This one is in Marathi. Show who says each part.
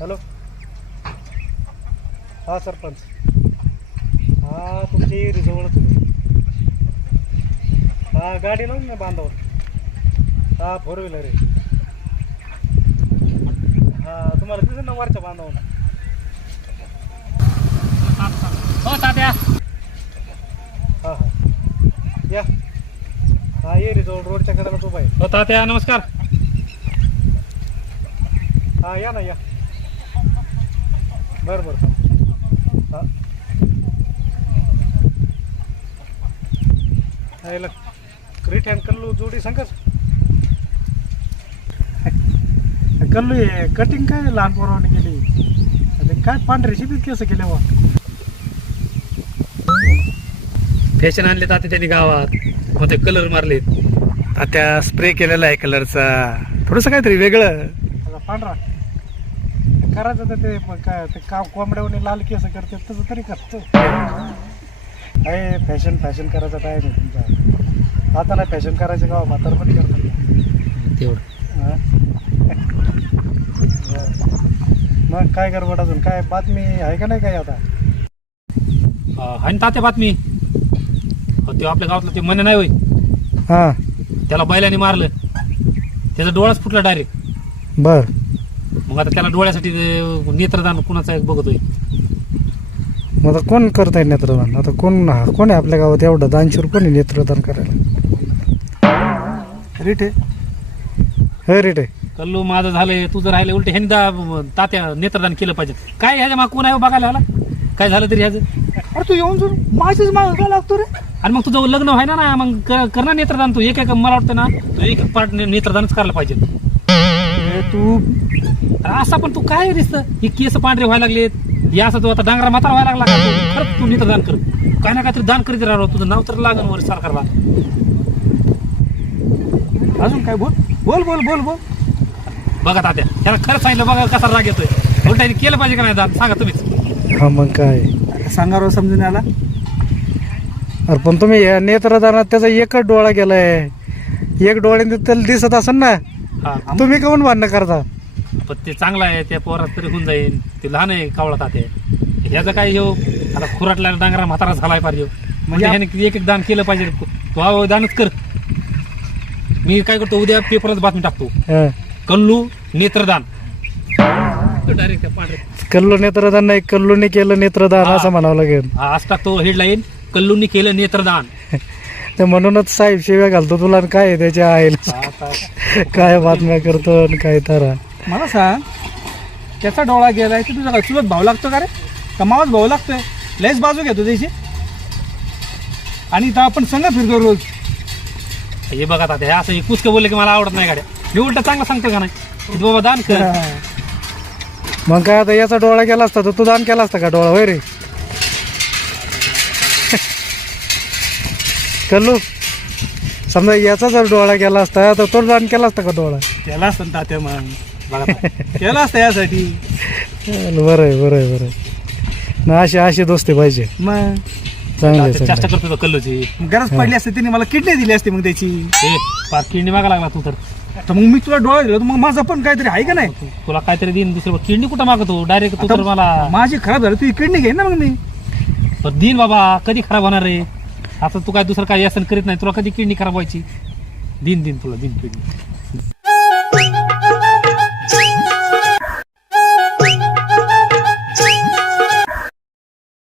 Speaker 1: हॅलो. हा सरपंच. हा तुमची रिजवळच होती हा गाडी लावून ना बांधावर. हा फोर व्हीलर आहे. हा तुम्हाला दिसेल ना वरच्या बांधावर?
Speaker 2: हो तात्या
Speaker 1: हा हा. या. हा ये रिजवळ रोडच्या कडेला उभा आहे.
Speaker 2: हो तात्या नमस्कार.
Speaker 1: हा या ना या. बरं बरं. हा. हा, याला क्रीट अँड कल्लू जोडी सांगच कल्लू आहे कटिंग काय लहान पोरावाने केली? काय पांढरे शिबीत केस केले वा
Speaker 2: फॅशन आणले तात्या त्यांनी गावात. मग ते कलर मारले
Speaker 3: त्या स्प्रे केलेला आहे कलरचा थोडस काहीतरी वेगळं.
Speaker 1: पांढरा. करायचं तर ते मग काय ते का कोंबड्यावने लाल केस करते तसं तरी करतो. आहे फॅशन फॅशन करायचा टाइम आहे तुमचा. आता नाही फॅशन करायचं का म्हातार पण करतात.
Speaker 2: तेवढं.
Speaker 1: हा? बरं. मग काय गडबड अजून? काय बातमी आहे का नाही काय आता?
Speaker 2: हाय ना तात्या बातमी. हो ते आपल्या गावातलं ते मन नाही होय.
Speaker 1: हा.
Speaker 2: त्याला बैलाने मारलं. त्याचा डोळाच फुटला डायरेक्ट.
Speaker 1: बर.
Speaker 2: मग आता त्याला डोळ्यासाठी ते नेत्रदान कुणाचा एक बघतोय.
Speaker 1: मग आता कोण करत आहे नेत्रदान? आता कोण हा कोण आहे आपल्या गावात एवढं दानशूर? कोण आहे नेत्रदान करायला? रिट आहे हे रिट आहे
Speaker 2: कल्लू माझं झालंय तुझं राहिलं उलट ह्यांनी दा- तात्या नेत्रदान केलं पाहिजे. काय ह्याच्या माग कोण आहे हो बघायला आला? काय झालं तरी ह्याचं?
Speaker 1: अरे तू येऊन जाऊन माझीच माग का लागतो रे?
Speaker 2: आणि मग तुझं लग्न व्हाय ना मग कर कर ना नेत्रदान तू एक एक मला वाटतं ना तू एक एक पार्ट नेत्रदानच करायला पाहिजे.
Speaker 1: हे तू
Speaker 2: अरे असा पण तू काय दिसतं? ही केस पांढरे व्हायला लागलेत. हे असं तू आता डांगरा म्हातारा व्हायला लागला का तू? खरंच तू नेत्रदान कर. काय ना काहीतरी दान करीत राहा तुझं नाव तर लागन वर सरकारला
Speaker 1: अजून काय बोल? बोल बोल बोल बोल.
Speaker 2: बघा तात्या त्याला खरं सांगितलं बघा कसा राग येतोय. उलटा केलं पाहिजे का नाही दान? सांगा तुम्हीच.
Speaker 1: हा मग काय?
Speaker 3: सांगावर समजून आला
Speaker 1: अरे पण तुम्ही या नेत्रदानात त्याचा एकच डोळा गेलाय. एक डोळ्याने त्याला दिसत असेल ना?
Speaker 2: हा
Speaker 1: तुम्ही काऊन भांडणं करता?
Speaker 2: पण ते चांगलं आहे त्या पोरात तरी होऊन जाईल. ते लहान आहे कावळा तात्या ह्याचं काय येऊ आता खुराटला डांगरा म्हातारा झालाय पाहिजे म्हणजे ह्याने एक एक दान केलं पाहिजे. तू हा दानच कर. मी काय करतो उद्या पेपरात बातमी टाकतो.
Speaker 1: हा.
Speaker 2: कल्लू नेत्रदान. डायरेक्ट पांढरे
Speaker 1: कल्लू नेत्रदान नाही कल्लूने केलं नेत्रदान
Speaker 2: हा.
Speaker 1: असं म्हणावं लागेल.
Speaker 2: हा आज टाकतो हेडलाईन कल्लूंनी केलं नेत्रदान.
Speaker 1: ते म्हणूनच साहेब शिव्या घालतो तुला आणि काय आहे त्याच्या आईला?
Speaker 2: आता
Speaker 1: काय बातम्या करतो आणि काय तर?
Speaker 3: मला सांग त्याचा डोळा गेलाय की तुझा चुलत भाव लागतो का रे? कमावाच भाव लागतोय. लयच बाजू घेतो त्याची. आणि इथं आपण संघ फिरतो रोज.
Speaker 2: हे बघा आता हे असं कुचकं बोलले की मला आवडत नाही गाड्या? मी उलट चांगलं सांगतो का नाही? की बाबा दान कर.
Speaker 1: मग काय आता याचा डोळा गेला असता तर तू दान केला असता का डोळा? होय रे. कल्लू समजा याचा जर डोळा गेला असता तर तो दान केला असता का डोळा?
Speaker 3: त्याला असतं तात्या मग.
Speaker 2: बघा आता.
Speaker 3: केला असतं यासाठी.
Speaker 1: बरं आहे बरं आहे बरं आहे. ना अशी अशी दोस्ती पाहिजे.
Speaker 3: मग.
Speaker 1: चांगले
Speaker 2: चेष्टा करतो कल्लूची.
Speaker 3: गरज पडली असते तिने मला किडनी दिली असती मग त्याची.
Speaker 2: ए पार किडनी मागा लागला तू तर.
Speaker 3: तर मग मी तुला डोळा दिला तर मग माझा पण काहीतरी आहे का नाही?
Speaker 2: तू- तुला काहीतरी दिन दुसरं किडनी कुठं मागतो डायरेक्ट तू तर
Speaker 3: आता
Speaker 2: मला
Speaker 3: माझी खराब झाली तू किडनी घे ना मग मी.
Speaker 2: पण दिन बाबा कधी खराब होणार रे? आता तू काय दुसरं काय व्यसन करीत नाही तुला कधी किडनी खराब व्हायची? दिन दिन तुला दिन किडनी.